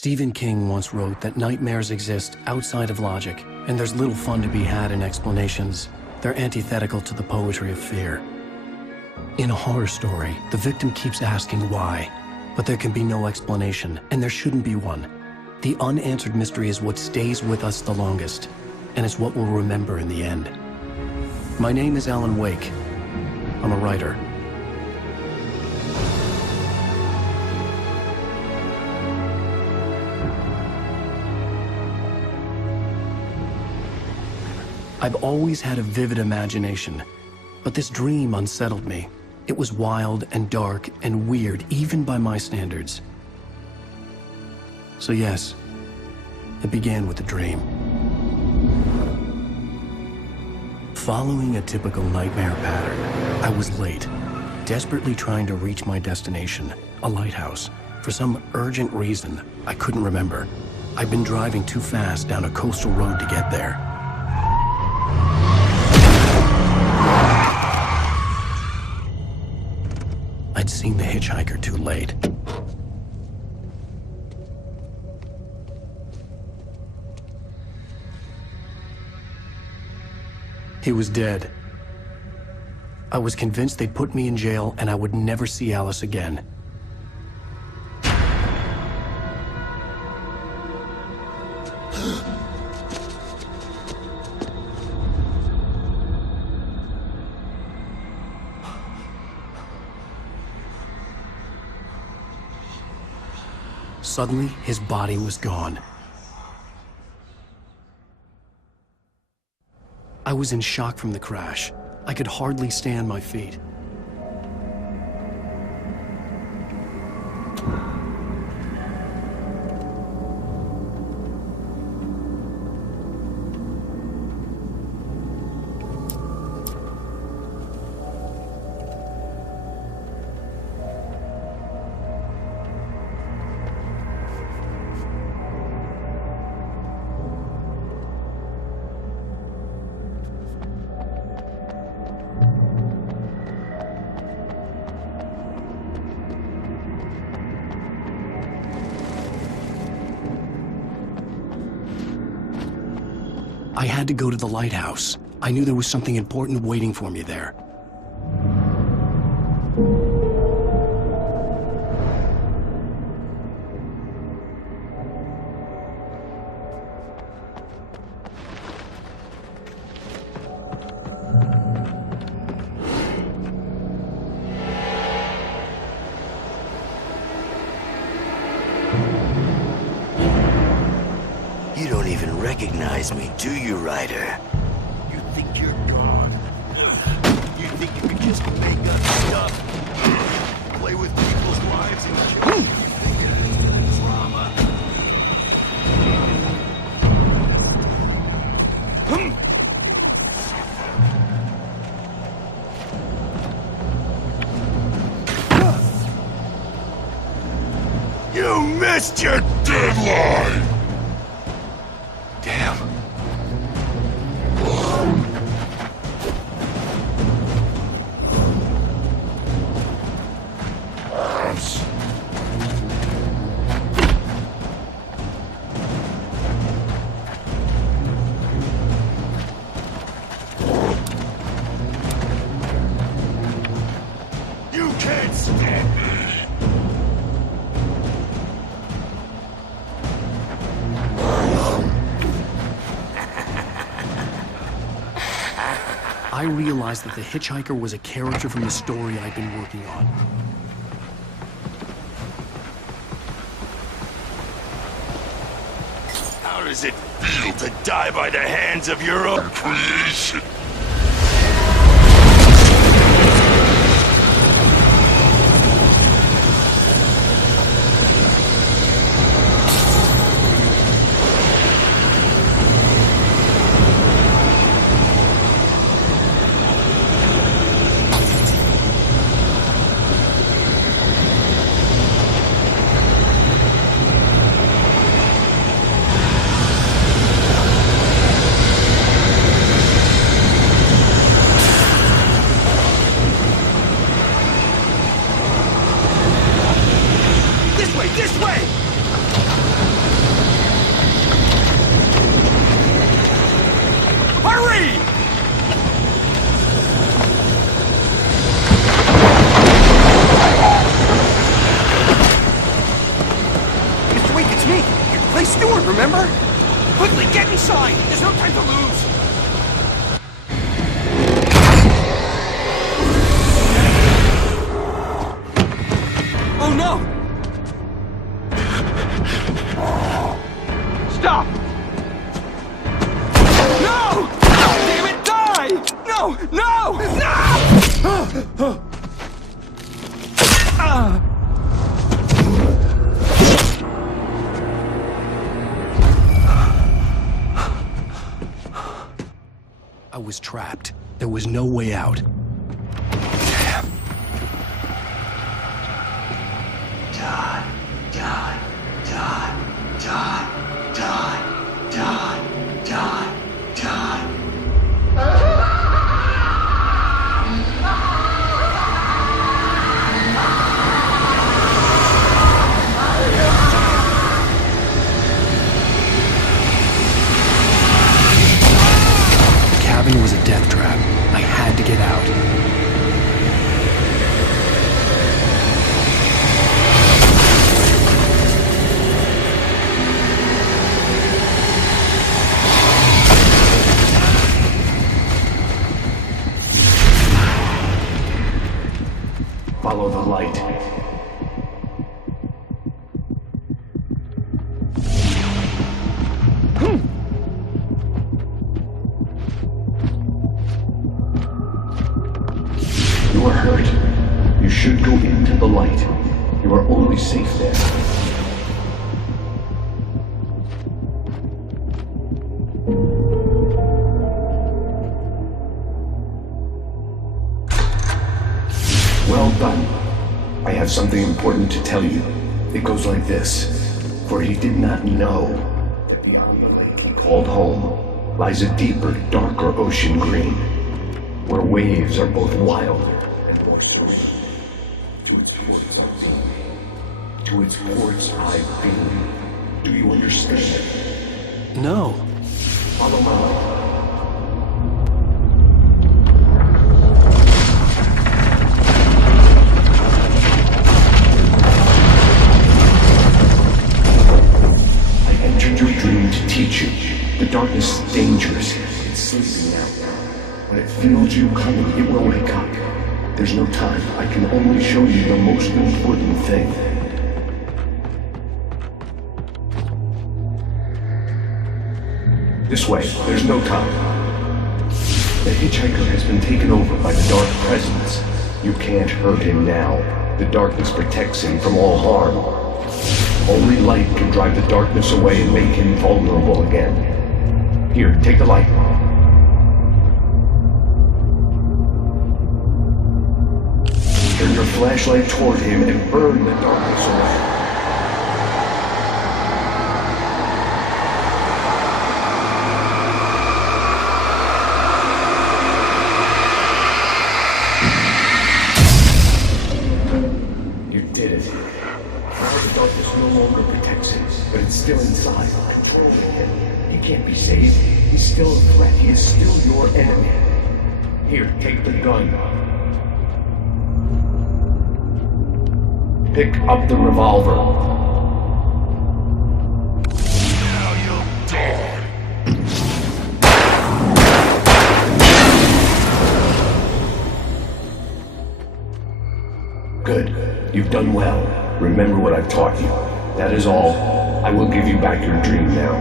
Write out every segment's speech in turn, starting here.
Stephen King once wrote that nightmares exist outside of logic, and there's little fun to be had in explanations. They're antithetical to the poetry of fear. In a horror story, the victim keeps asking why, but there can be no explanation, and there shouldn't be one. The unanswered mystery is what stays with us the longest, and it's what we'll remember in the end. My name is Alan Wake. I'm a writer. I've always had a vivid imagination, but this dream unsettled me. It was wild and dark and weird, even by my standards. So yes, it began with a dream. Following a typical nightmare pattern, I was late, desperately trying to reach my destination, a lighthouse. For some urgent reason, I couldn't remember. I'd been driving too fast down a coastal road to get there. I'd seen the hitchhiker too late. He was dead. I was convinced they'd put me in jail and I would never see Alice again. Suddenly, his body was gone. I was in shock from the crash. I could hardly stay on my feet. I had to go to the lighthouse. I knew there was something important waiting for me there. You don't even recognize me, do you, Ryder? You think you're God? You think you can just make up stuff? Play with people's lives and kill them? You think it's drama? You missed your deadline! Damn. You can't stop me! I realized that the hitchhiker was a character from the story I'd been working on. How does it feel to die by the hands of your own creation? Quickly, get inside! There's no time to lose! Oh no! Stop! No! Damn it, die! No! No! No! I was trapped. There was no way out. Damn. Die, die, die, die, die, die, die, die. The cabin was a death trap. I had to get out. Follow the light. You are hurt. You should go into the light. You are only safe there. Well done. I have something important to tell you. It goes like this. For he did not know that the island called home lies a deeper, darker ocean green, where waves are both wilder and more swift. To its ports I've been. Do you understand? No. Follow my light. Your dream to teach you. The darkness is dangerous. It's sleeping now. When it feels you coming, it will wake up. There's no time. I can only show you the most important thing. This way. There's no time. The hitchhiker has been taken over by the dark presence. You can't hurt him now. The darkness protects him from all harm. Only light can drive the darkness away and make him vulnerable again. Here, take the light. Turn your flashlight toward him and burn the darkness away. You did it. Now the darkness no longer protects him, but it's still inside, controlling him. He can't be saved. He's still a threat. He is still your enemy. Here, take the gun. Pick up the revolver. Now you'll die. Good. You've done well. Remember what I've taught you. That is all. I will give you back your dream now.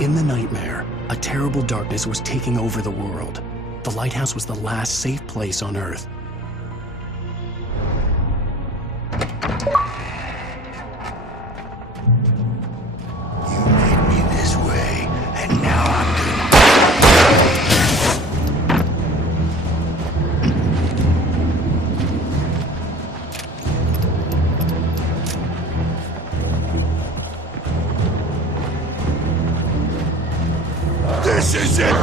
In the nightmare, a terrible darkness was taking over the world. The lighthouse was the last safe place on Earth. You made me this way, and now I'm gonna... This is it!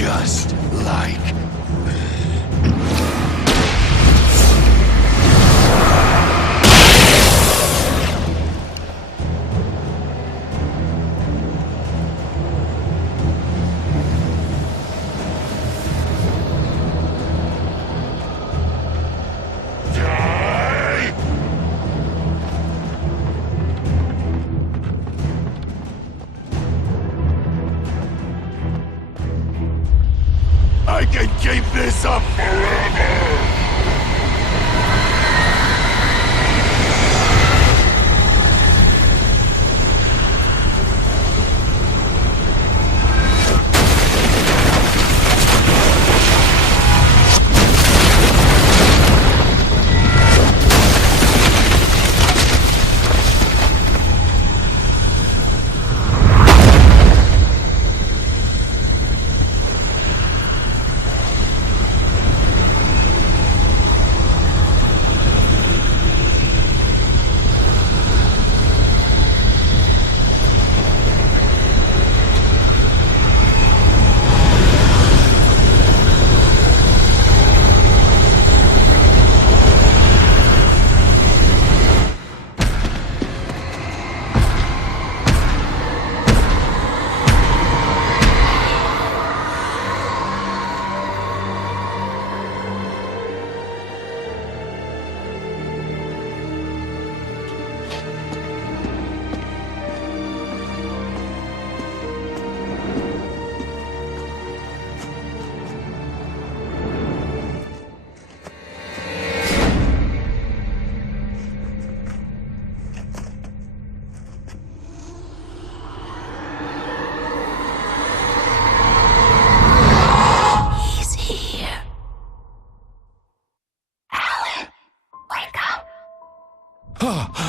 Just like... I can keep this up forever!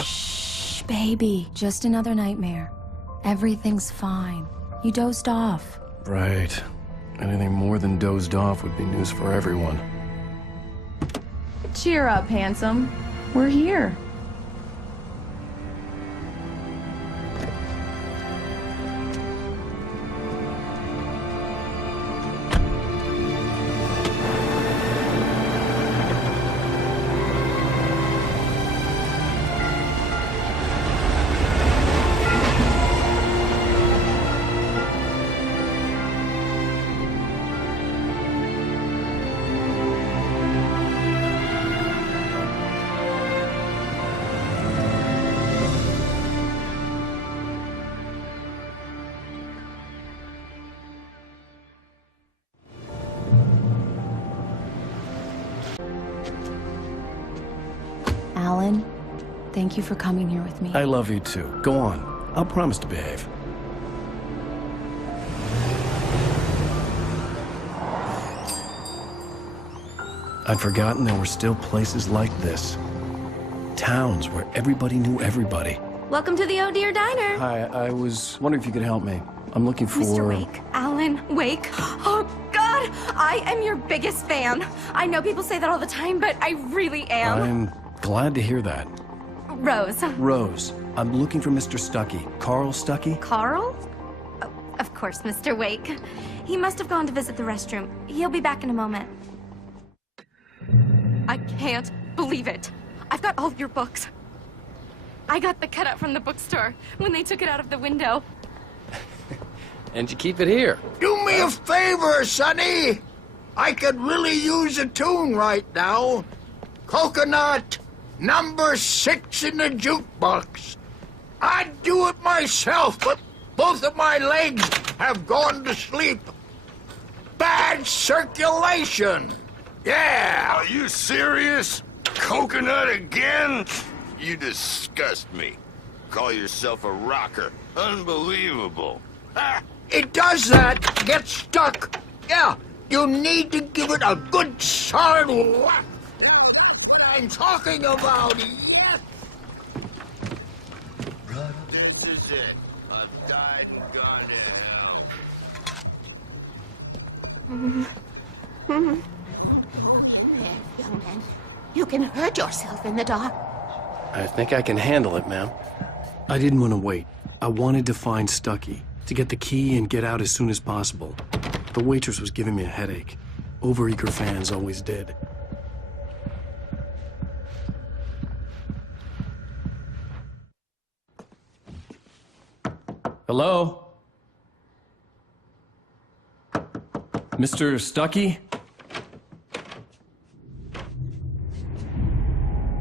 Shh, baby. Just another nightmare. Everything's fine. You dozed off. Right. Anything more than dozed off would be news for everyone. Cheer up, handsome. We're here. Alan, thank you for coming here with me. I love you too. Go on. I'll promise to behave. I'd forgotten there were still places like this. Towns where everybody knew everybody. Welcome to the Oh Dear Diner. Hi, I was wondering if you could help me. I'm looking for... Mr. Wake. Alan Wake. Oh, God! I am your biggest fan. I know people say that all the time, but I really am. I'm glad to hear that. Rose. Rose, I'm looking for Mr. Stuckey. Carl Stuckey? Carl? Oh, of course, Mr. Wake. He must have gone to visit the restroom. He'll be back in a moment. I can't believe it. I've got all your books. I got the cutout from the bookstore when they took it out of the window. And you keep it here. Do me a favor, Sonny. I could really use a tune right now. Coconut, number 6 in the jukebox. I'd do it myself, but both of my legs have gone to sleep. Bad circulation. Yeah. Are you serious? Coconut again? You disgust me. Call yourself a rocker. Unbelievable. Ha! It does that. Get stuck. Yeah, you need to give it a good solid whack. I'm talking about, yes. This is it. I've died and gone to hell. Young man, you can hurt yourself in the dark. I think I can handle it, ma'am. I didn't want to wait. I wanted to find Stuckey, to get the key and get out as soon as possible. The waitress was giving me a headache. Overeager fans always did. Hello? Mr. Stuckey?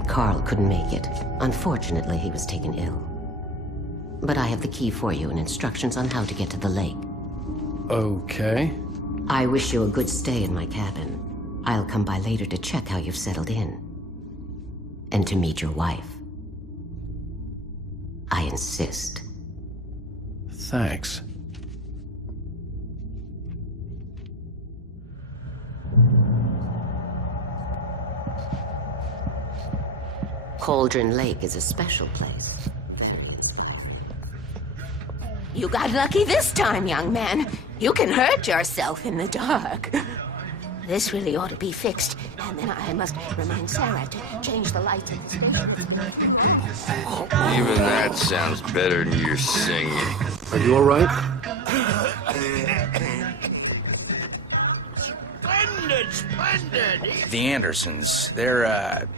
Carl couldn't make it. Unfortunately, he was taken ill. But I have the key for you and instructions on how to get to the lake. Okay. I wish you a good stay in my cabin. I'll come by later to check how you've settled in. And to meet your wife. I insist. Thanks. Cauldron Lake is a special place. You got lucky this time, young man. You can hurt yourself in the dark. This really ought to be fixed, and then I must remind Sarah to change the lights in the station. Even that sounds better than your singing. Are you all right? Splendid, splendid! The Andersons, they're,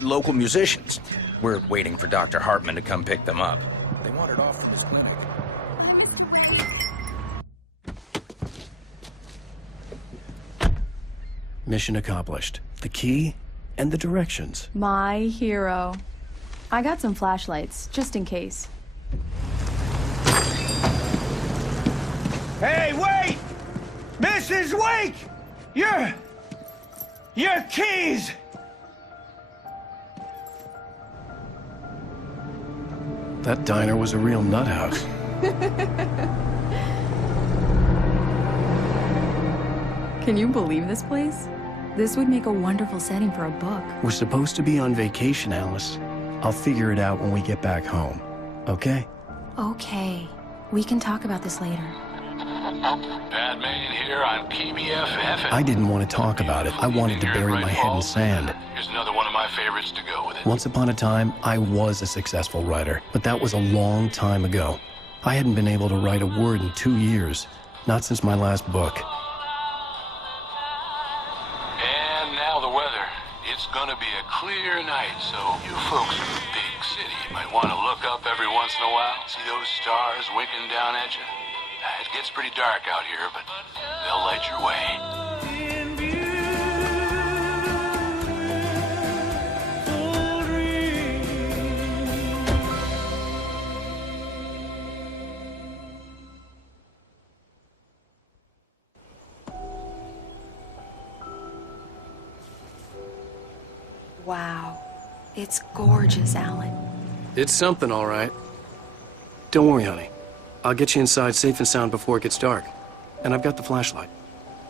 local musicians. We're waiting for Dr. Hartman to come pick them up. They wandered off from his clinic. Mission accomplished. The key and the directions. My hero. I got some flashlights, just in case. Hey, wait! Mrs. Wake! Your keys! That diner was a real nut house. Can you believe this place? This would make a wonderful setting for a book. We're supposed to be on vacation, Alice. I'll figure it out when we get back home. Okay? Okay. We can talk about this later. Pat Main here on PBFF. I didn't want to talk about it. I wanted to bury my head in sand. Here's another one of my favorites to go with it. Once upon a time, I was a successful writer, but that was a long time ago. I hadn't been able to write a word in 2 years. Not since my last book. And now the weather. It's gonna be a clear night, so you folks in the big city might want to look up every once in a while, see those stars winking down at you. It gets pretty dark out here, but they'll light your way. Wow. It's gorgeous, Alan. It's something, all right. Don't worry, honey. I'll get you inside safe and sound before it gets dark. And I've got the flashlight.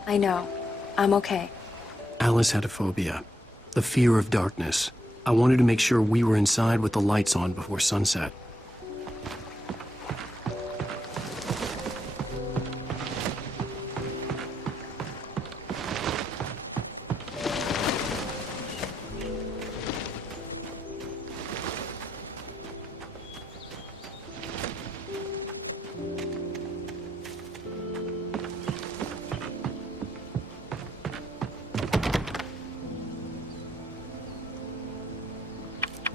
I know. I'm okay. Alice had a phobia. The fear of darkness. I wanted to make sure we were inside with the lights on before sunset.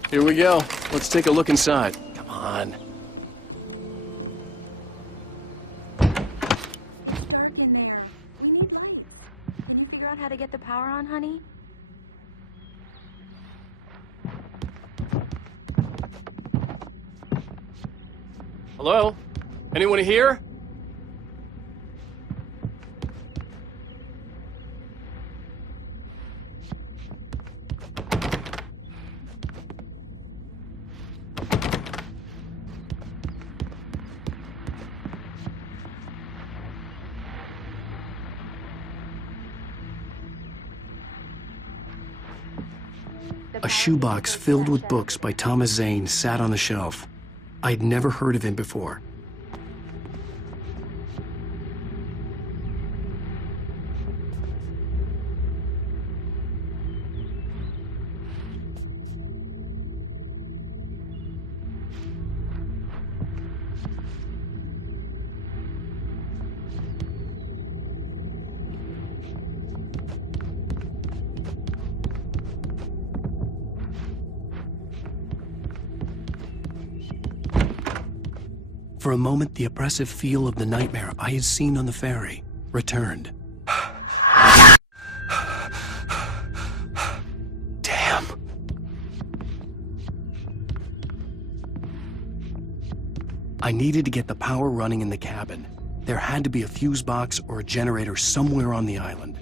Here we go. Let's take a look inside. Come on. Dark in there. You need light. Can you figure out how to get the power on, honey? Hello? Anyone here? A shoebox filled with books by Thomas Zane sat on the shelf. I'd never heard of him before. For a moment, the oppressive feel of the nightmare I had seen on the ferry returned. Damn. I needed to get the power running in the cabin. There had to be a fuse box or a generator somewhere on the island.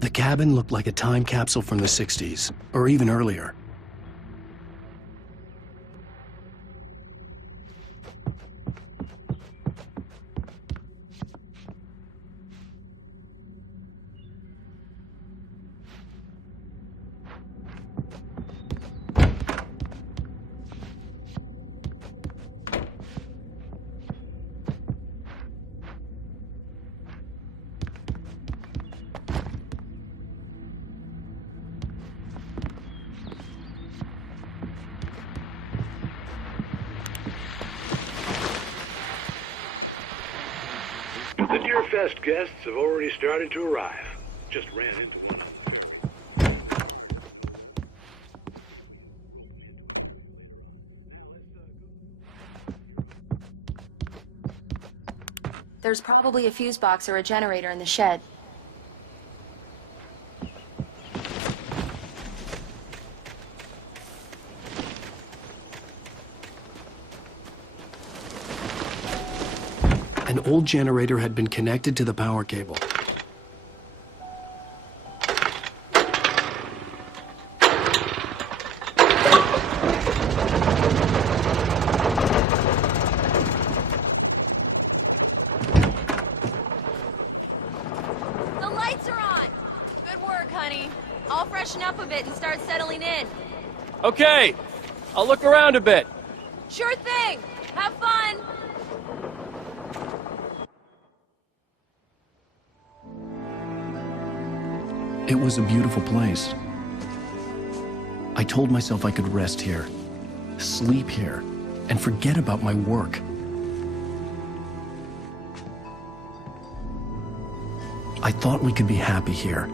The cabin looked like a time capsule from the 60s, or even earlier. The Deerfest guests have already started to arrive. Just ran into one. There's probably a fuse box or a generator in the shed. An old generator had been connected to the power cable. The lights are on! Good work, honey. I'll freshen up a bit and start settling in. Okay, I'll look around a bit. Sure thing! Have fun! It was a beautiful place. I told myself I could rest here, sleep here, and forget about my work. I thought we could be happy here,